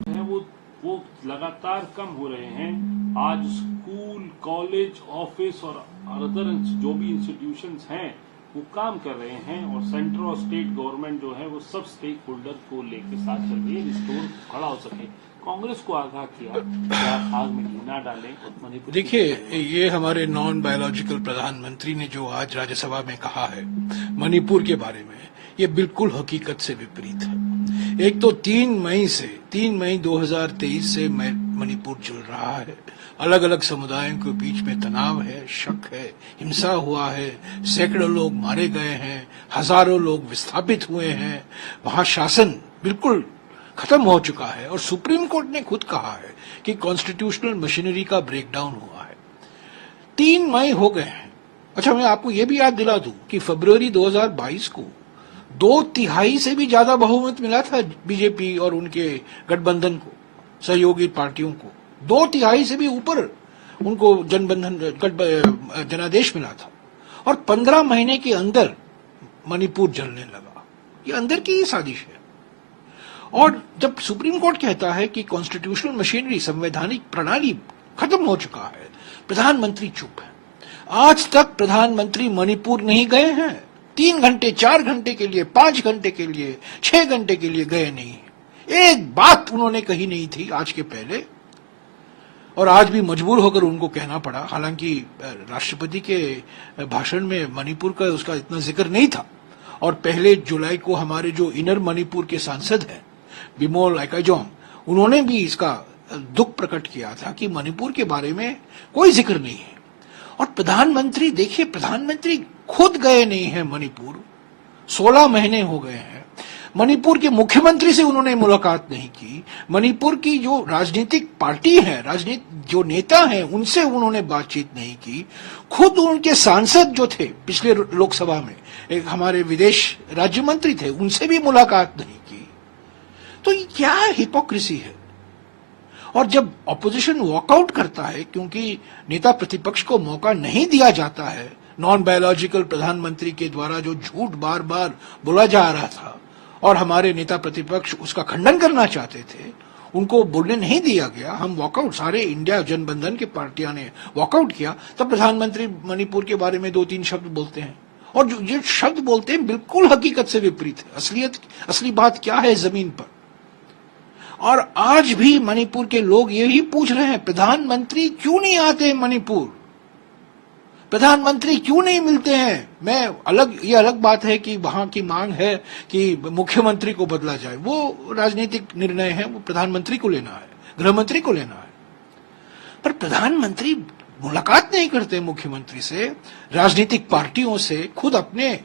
हैं वो लगातार कम हो रहे हैं। आज स्कूल, कॉलेज, ऑफिस और अदर जो भी इंस्टीट्यूशंस हैं वो काम कर रहे हैं और सेंट्रल और स्टेट गवर्नमेंट जो है वो सब स्टेक होल्डर को लेके साथ चल रही है, रिस्टोर खड़ा हो सके। कांग्रेस को आगाह किया कि आप आग में घी ना डालें। मणिपुर देखिए, ये हमारे नॉन बायोलॉजिकल प्रधानमंत्री ने जो आज राज्यसभा में कहा है मणिपुर के बारे में, ये बिल्कुल हकीकत से विपरीत है। एक तो 3 मई 2023 से मणिपुर चल रहा है। अलग अलग समुदायों के बीच में तनाव है, शक है, हिंसा हुआ है, सैकड़ों लोग मारे गए हैं, हजारों लोग विस्थापित हुए हैं। वहां शासन बिल्कुल खत्म हो चुका है और सुप्रीम कोर्ट ने खुद कहा है कि कॉन्स्टिट्यूशनल मशीनरी का ब्रेकडाउन हुआ है। 3 मई हो गए हैं। अच्छा, मैं आपको यह भी याद दिला दूं कि फरवरी 2022 को 2/3 से भी ज्यादा बहुमत मिला था बीजेपी और उनके गठबंधन को, सहयोगी पार्टियों को 2/3 से भी ऊपर उनको जनादेश मिला था। और 15 महीने के अंदर मणिपुर जलने लगा। ये अंदर की ही साजिश है। और जब सुप्रीम कोर्ट कहता है कि कॉन्स्टिट्यूशनल मशीनरी, संवैधानिक प्रणाली खत्म हो चुका है, प्रधानमंत्री चुप है। आज तक प्रधानमंत्री मणिपुर नहीं गए हैं। 3 घंटे, 4 घंटे के लिए, 5 घंटे के लिए, 6 घंटे के लिए गए नहीं। एक बात उन्होंने कही नहीं थी आज के पहले, और आज भी मजबूर होकर उनको कहना पड़ा। हालांकि राष्ट्रपति के भाषण में मणिपुर का उसका इतना जिक्र नहीं था। और पहले जुलाई को हमारे जो इनर मणिपुर के सांसद हैं बिमोल आइकाजोंग, उन्होंने भी इसका दुख प्रकट किया था कि मणिपुर के बारे में कोई जिक्र नहीं है। और प्रधानमंत्री, देखिए, प्रधानमंत्री खुद गए नहीं है मणिपुर। 16 महीने हो गए हैं। मणिपुर के मुख्यमंत्री से उन्होंने मुलाकात नहीं की। मणिपुर की जो राजनीतिक पार्टी है, जो नेता हैं, उनसे उन्होंने बातचीत नहीं की। खुद उनके सांसद जो थे पिछले लोकसभा में, एक हमारे विदेश राज्य मंत्री थे, उनसे भी मुलाकात नहीं की। तो ये क्या हिपोक्रेसी है। और जब ऑपोजिशन वॉकआउट करता है क्योंकि नेता प्रतिपक्ष को मौका नहीं दिया जाता है, नॉन बायोलॉजिकल प्रधानमंत्री के द्वारा जो झूठ बार बार बोला जा रहा था और हमारे नेता प्रतिपक्ष उसका खंडन करना चाहते थे, उनको बोलने नहीं दिया गया। हम वॉकआउट, सारे इंडिया जनबंधन की पार्टियां ने वॉकआउट किया। तब प्रधानमंत्री मणिपुर के बारे में 2-3 शब्द बोलते हैं, और जो शब्द बोलते हैं बिल्कुल हकीकत से विपरीत है। असली बात क्या है जमीन पर। और आज भी मणिपुर के लोग यही पूछ रहे हैं, प्रधानमंत्री क्यों नहीं आते मणिपुर, प्रधानमंत्री क्यों नहीं मिलते हैं। ये अलग बात है कि वहां की मांग है कि मुख्यमंत्री को बदला जाए, वो राजनीतिक निर्णय है, वो प्रधानमंत्री को लेना है, गृह मंत्री को लेना है। पर प्रधानमंत्री मुलाकात नहीं करते मुख्यमंत्री से, राजनीतिक पार्टियों से, खुद अपने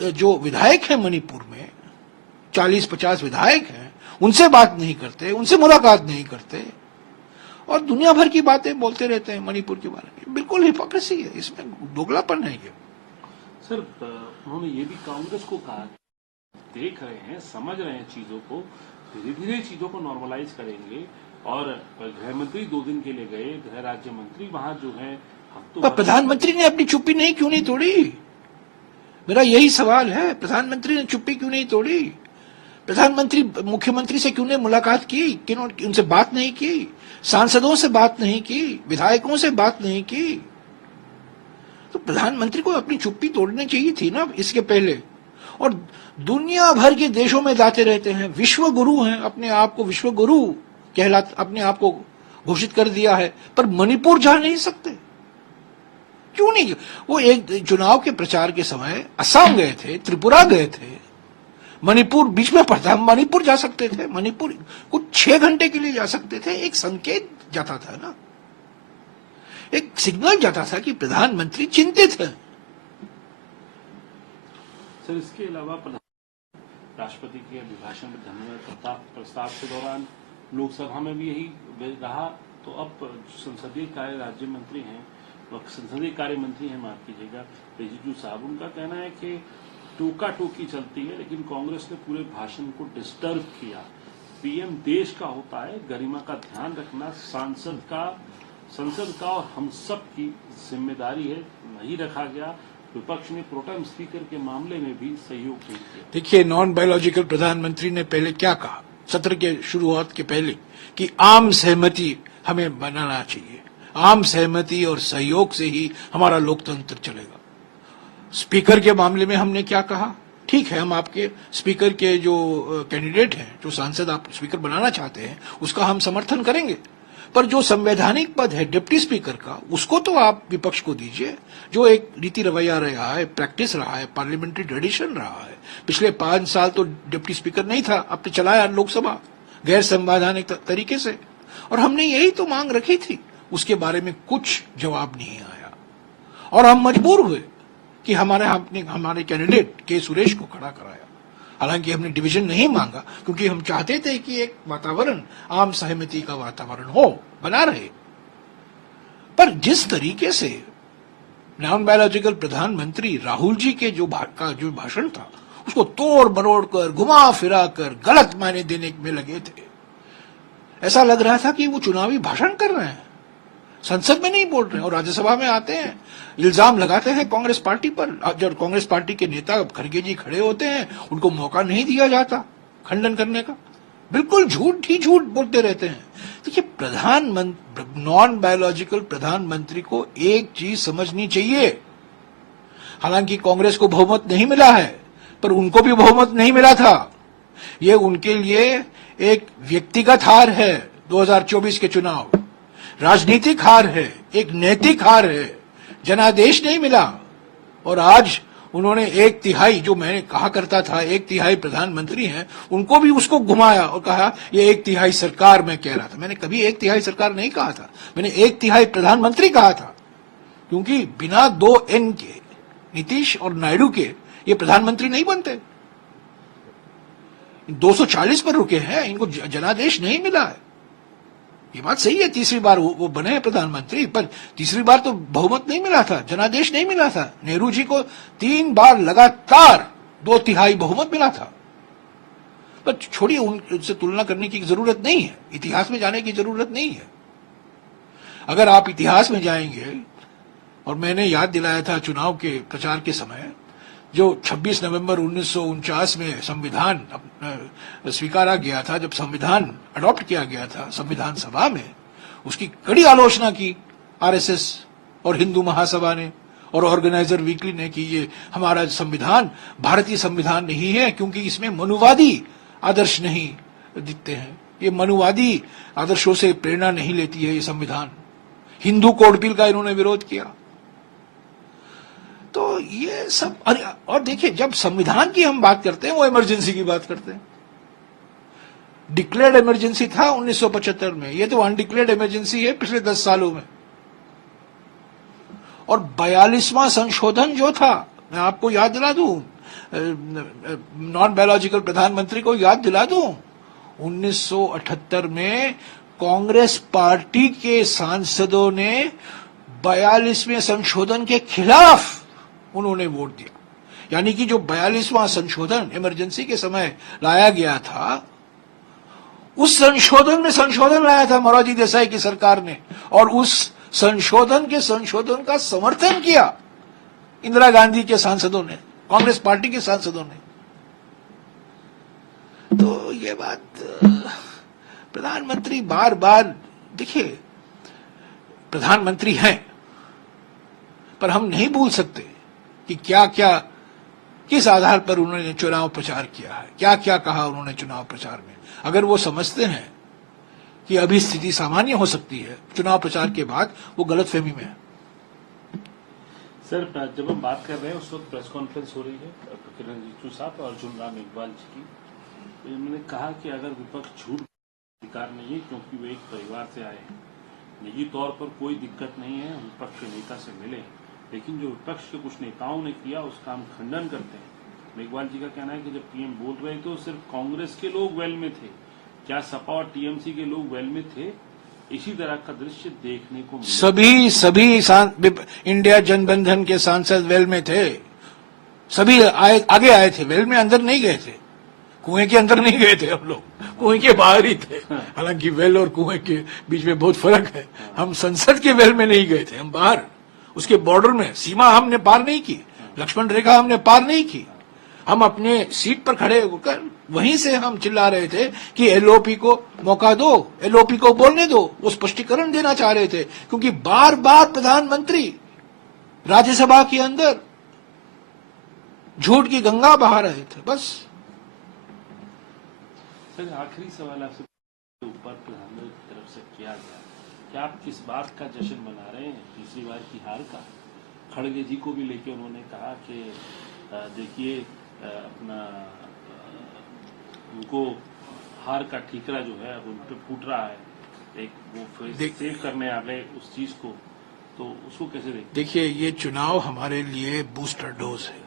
जो विधायक हैं मणिपुर में, 40-50 विधायक हैं, उनसे बात नहीं करते, उनसे मुलाकात नहीं करते, और दुनिया भर की बातें बोलते रहते हैं मणिपुर के बारे में। बिल्कुल हिपोक्रेसी है, इसमें दोगलापन है ये। सर, उन्होंने ये भी कांग्रेस को कहा, देख रहे हैं, समझ रहे हैं चीजों को, धीरे धीरे चीजों को नॉर्मलाइज करेंगे। और गृह मंत्री 2 दिन के लिए गए, गृह राज्य मंत्री वहां जो है पर प्रधानमंत्री ने अपनी चुप्पी नहीं क्यों नहीं तोड़ी, मेरा यही सवाल है। प्रधानमंत्री ने चुप्पी क्यों नहीं तोड़ी? प्रधानमंत्री मुख्यमंत्री से क्यों ने मुलाकात की, क्यों उनसे बात नहीं की, सांसदों से बात नहीं की, विधायकों से बात नहीं की? तो प्रधानमंत्री को अपनी चुप्पी तोड़नी चाहिए थी ना इसके पहले। और दुनिया भर के देशों में जाते रहते हैं, विश्व गुरु हैं, अपने आप को विश्व गुरु अपने आप को घोषित कर दिया है, पर मणिपुर जा नहीं सकते। क्यों नहीं? वो एक चुनाव के प्रचार के समय असम गए थे, त्रिपुरा गए थे, मणिपुर बीच में पड़ता है, मणिपुर जा सकते थे। मणिपुर कुछ 6 घंटे के लिए जा सकते थे। एक संकेत जाता था ना, एक सिग्नल जाता था कि प्रधानमंत्री चिंतित है। सर, इसके अलावा राष्ट्रपति के अभिभाषण में धन्यवाद प्रस्ताव के दौरान लोकसभा में भी यही रहा। तो अब संसदीय कार्य राज्य मंत्री हैं, संसदीय कार्य मंत्री हैं, माफ कीजिएगा, रिजिजू साहब, उनका कहना है कि टोका टोकी चलती है, लेकिन कांग्रेस ने पूरे भाषण को डिस्टर्ब किया। पीएम देश का होता है, गरिमा का ध्यान रखना संसद का और हम सब की जिम्मेदारी है, नहीं रखा गया। विपक्ष ने प्रोटेम स्पीकर के मामले में भी सहयोग नहीं किया। देखिए, नॉन बायोलॉजिकल प्रधानमंत्री ने पहले क्या कहा सत्र के शुरुआत के पहले कि आम सहमति हमें बनाना चाहिए, आम सहमति और सहयोग से ही हमारा लोकतंत्र चलेगा। स्पीकर के मामले में हमने क्या कहा, ठीक है हम आपके स्पीकर के जो कैंडिडेट हैं, जो सांसद आप स्पीकर बनाना चाहते हैं, उसका हम समर्थन करेंगे, पर जो संवैधानिक पद है डिप्टी स्पीकर का, उसको तो आप विपक्ष को दीजिए, जो एक रीति रवैया रहा है, प्रैक्टिस रहा है, पार्लियामेंट्री ट्रेडिशन रहा है। पिछले 5 साल तो डिप्टी स्पीकर नहीं था, आपने चलाया लोकसभा गैर संवैधानिक तरीके से, और हमने यही तो मांग रखी थी। उसके बारे में कुछ जवाब नहीं आया और हम मजबूर हुए कि हमारे कैंडिडेट के सुरेश को खड़ा कराया। हालांकि हमने डिवीजन नहीं मांगा, क्योंकि हम चाहते थे कि एक वातावरण, आम सहमति का वातावरण बना रहे। पर जिस तरीके से नॉन बायोलॉजिकल प्रधानमंत्री राहुल जी के जो भाषण था, उसको तोड़ मरोड़ कर, घुमा फिरा कर गलत मायने देने में लगे थे, ऐसा लग रहा था कि वो चुनावी भाषण कर रहे हैं, संसद में नहीं बोल रहे हैं। और राज्यसभा में आते हैं, इल्जाम लगाते हैं कांग्रेस पार्टी पर। जब कांग्रेस पार्टी के नेता खड़गे जी खड़े होते हैं, उनको मौका नहीं दिया जाता खंडन करने का, बिल्कुल झूठ ही झूठ बोलते रहते हैं। देखिए, नॉन बायोलॉजिकल प्रधानमंत्री को एक चीज समझनी चाहिए, हालांकि कांग्रेस को बहुमत नहीं मिला है, पर उनको भी बहुमत नहीं मिला था। ये उनके लिए एक व्यक्तिगत हार है, 2024 के चुनाव राजनीतिक हार है, एक नैतिक हार है। जनादेश नहीं मिला, और आज उन्होंने 1/3, जो मैंने कहा करता था 1/3 प्रधानमंत्री हैं, उनको भी उसको घुमाया और कहा ये 1/3 सरकार मैं कह रहा था। मैंने कभी 1/3 सरकार नहीं कहा था, मैंने 1/3 प्रधानमंत्री कहा था, क्योंकि बिना 2 N के, नीतीश और नायडू के, ये प्रधानमंत्री नहीं बनते। 240 पर रुके हैं, इनको जनादेश नहीं मिला है। ये बात सही है, तीसरी बार वो बने हैं प्रधानमंत्री, पर तीसरी बार तो बहुमत नहीं मिला था, जनादेश नहीं मिला था। नेहरू जी को 3 बार लगातार 2/3 बहुमत मिला था। पर छोड़िए, उनसे तुलना करने की जरूरत नहीं है, इतिहास में जाने की जरूरत नहीं है। अगर आप इतिहास में जाएंगे, और मैंने याद दिलाया था चुनाव के प्रचार के समय, जो 26 नवंबर 1949 में संविधान स्वीकारा गया था, जब संविधान अडॉप्ट किया गया था संविधान सभा में, उसकी कड़ी आलोचना की आरएसएस और हिंदू महासभा ने और ऑर्गेनाइजर वीकली ने कि ये हमारा संविधान भारतीय संविधान नहीं है, क्योंकि इसमें मनुवादी आदर्श नहीं दिखते हैं, ये मनुवादी आदर्शों से प्रेरणा नहीं लेती है ये संविधान। हिंदू कोड बिल का इन्होंने विरोध किया। तो ये सब, और देखिए, जब संविधान की हम बात करते हैं, वो इमरजेंसी की बात करते हैं। डिक्लेयर्ड इमरजेंसी था 1975 में, ये तो अनडिक्लेयर्ड इमरजेंसी है पिछले 10 सालों में। और 42वां संशोधन जो था, मैं आपको याद दिला दूं, नॉन बायोलॉजिकल प्रधानमंत्री को याद दिला दूं, 1978 में कांग्रेस पार्टी के सांसदों ने 42वें संशोधन के खिलाफ उन्होंने वोट दिया। यानी कि जो 42वां संशोधन इमरजेंसी के समय लाया गया था, उस संशोधन में संशोधन लाया था मोरारजी देसाई की सरकार ने, और उस संशोधन का समर्थन किया इंदिरा गांधी के सांसदों ने, कांग्रेस पार्टी के सांसदों ने। तो ये बात, प्रधानमंत्री बार बार, देखिए प्रधानमंत्री हैं, पर हम नहीं भूल सकते कि क्या क्या, किस आधार पर उन्होंने चुनाव प्रचार किया है, क्या क्या कहा उन्होंने चुनाव प्रचार में। अगर वो समझते हैं कि अभी स्थिति सामान्य हो सकती है चुनाव प्रचार के बाद, वो गलतफहमी में है। सर, जब हम बात कर रहे हैं, उस वक्त प्रेस कॉन्फ्रेंस हो रही है किरण रिजिजू साहब और अर्जुन राम मेघवाल जी की, तो उन्होंने कहा कि अगर विपक्ष झूठ अधिकार नहीं है, क्योंकि वे एक परिवार से आए हैं, निजी तौर पर कोई दिक्कत नहीं है, विपक्ष के नेता से मिले, लेकिन जो विपक्ष के कुछ नेताओं ने किया उसका हम खंडन करते हैं। मेघवाल जी का कहना है कि जब पीएम बोल रहे थे तो सिर्फ कांग्रेस के लोग वेल में थे, क्या सपा और टीएमसी के लोग वेल में थे? इसी तरह का दृश्य देखने को सभी इंडिया जनबंधन के सांसद वेल में थे, सभी आगे आए थे, वेल में अंदर नहीं गए थे, कुएं के अंदर नहीं गए थे, हम लोग कुएं के बाहर ही थे। हालांकि वेल और कुएं के बीच में बहुत फर्क है, हम संसद के वेल में नहीं गए थे, हम बाहर, उसके बॉर्डर में, सीमा हमने पार नहीं की, लक्ष्मण रेखा हमने पार नहीं की, हम अपने सीट पर खड़े होकर वहीं से हम चिल्ला रहे थे कि एलओपी को मौका दो, एलओपी को बोलने दो, वो स्पष्टीकरण देना चाह रहे थे, क्योंकि बार बार प्रधानमंत्री राज्यसभा के अंदर झूठ की गंगा बहा रहे थे। बस सर, आखिरी सवाल आपसे ऊपर प्रधानमंत्री की तरफ से किया गया, क्या आप किस बात का जश्न मना रहे हैं, तीसरी बार की हार का? खड़गे जी को भी लेके उन्होंने कहा कि देखिए अपना उनको हार का ठीकरा जो है अब उन पे फूट रहा है, एक वो सेव करने आ गए उस चीज को, तो उसको कैसे देखते? देखिए, ये चुनाव हमारे लिए बूस्टर डोज है।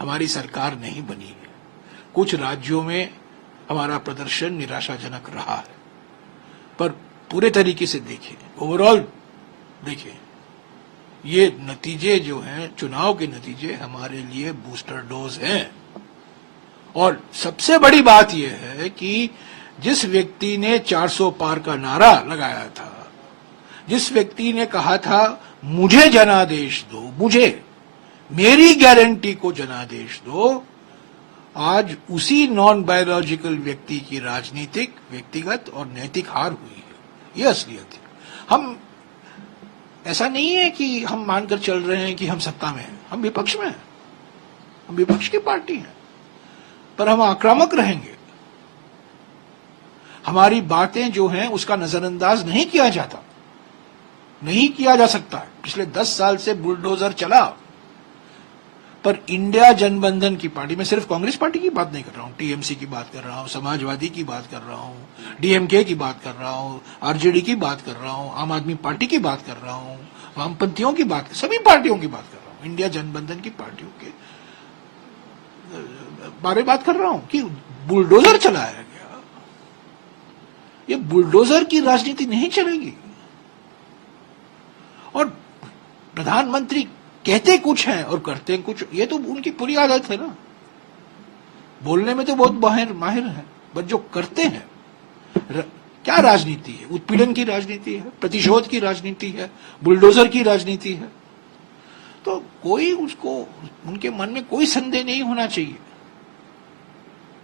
हमारी सरकार नहीं बनी है। कुछ राज्यों में हमारा प्रदर्शन निराशाजनक रहा है, पर पूरे तरीके से देखें, ओवरऑल देखें, ये नतीजे जो हैं, चुनाव के नतीजे हमारे लिए बूस्टर डोज हैं। और सबसे बड़ी बात यह है कि जिस व्यक्ति ने 400 पार का नारा लगाया था, जिस व्यक्ति ने कहा था मुझे जनादेश दो, मुझे मेरी गारंटी को जनादेश दो, आज उसी नॉन बायोलॉजिकल व्यक्ति की राजनीतिक, व्यक्तिगत और नैतिक हार हुई है। ये असलियत है। हम ऐसा नहीं है कि हम मानकर चल रहे हैं कि हम सत्ता में हैं, हम विपक्ष में हैं, हम विपक्ष की पार्टी हैं, पर हम आक्रामक रहेंगे। हमारी बातें जो हैं उसका नजरअंदाज नहीं किया जाता, नहीं किया जा सकता है। पिछले 10 साल से बुलडोजर चला, पर इंडिया जनबंधन की पार्टी, मैं सिर्फ कांग्रेस पार्टी की बात नहीं कर रहा हूं, टीएमसी की बात कर रहा हूं, समाजवादी की बात कर रहा हूं, डीएमके की बात कर रहा हूं, आरजेडी की बात कर रहा हूं, आम आदमी पार्टी की बात कर रहा हूं, वामपंथियों की बात, सभी पार्टियों की बात कर रहा हूं, इंडिया जनबंधन की पार्टियों के बारे बात कर रहा हूं कि बुलडोजर चलाया गया। ये बुलडोजर की राजनीति नहीं चलेगी। और प्रधानमंत्री कहते कुछ हैं और करते कुछ, ये तो उनकी पूरी आदत है ना। बोलने में तो बहुत माहिर है, बट जो करते हैं, क्या राजनीति है? उत्पीड़न की राजनीति है, प्रतिशोध की राजनीति है, बुलडोजर की राजनीति है। तो कोई उसको, उनके मन में कोई संदेह नहीं होना चाहिए।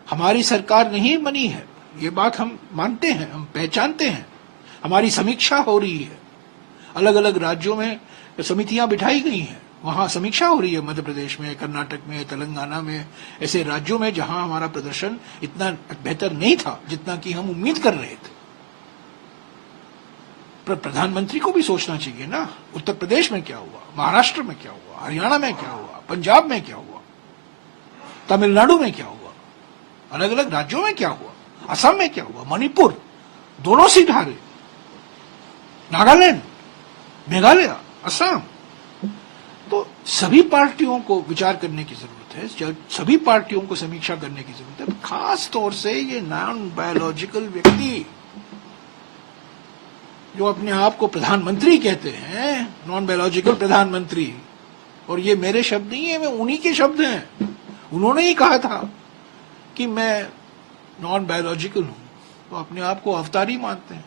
हमारी सरकार नहीं बनी है, ये बात हम मानते हैं, हम पहचानते हैं। हमारी समीक्षा हो रही है, अलग अलग राज्यों में समितियां बिठाई गई हैं, वहां समीक्षा हो रही है, मध्य प्रदेश में, कर्नाटक में, तेलंगाना में, ऐसे राज्यों में जहां हमारा प्रदर्शन इतना बेहतर नहीं था जितना कि हम उम्मीद कर रहे थे। पर प्रधानमंत्री को भी सोचना चाहिए ना, उत्तर प्रदेश में क्या हुआ, महाराष्ट्र में क्या हुआ, हरियाणा में क्या हुआ, पंजाब में क्या हुआ, तमिलनाडु में क्या हुआ, अलग अलग राज्यों में क्या हुआ, असम में क्या हुआ, मणिपुर, दोनों सीट हारे, नागालैंड, मेघालय, असम। तो सभी पार्टियों को विचार करने की जरूरत है, सभी पार्टियों को समीक्षा करने की जरूरत है। खास तौर से ये नॉन बायोलॉजिकल व्यक्ति जो अपने आप को प्रधानमंत्री कहते हैं, नॉन बायोलॉजिकल प्रधानमंत्री, और ये मेरे शब्द नहीं है, मैं उन्हीं के शब्द हैं। उन्होंने ही कहा था कि मैं नॉन बायोलॉजिकल हूं, तो अपने आप को अवतारी मानते हैं।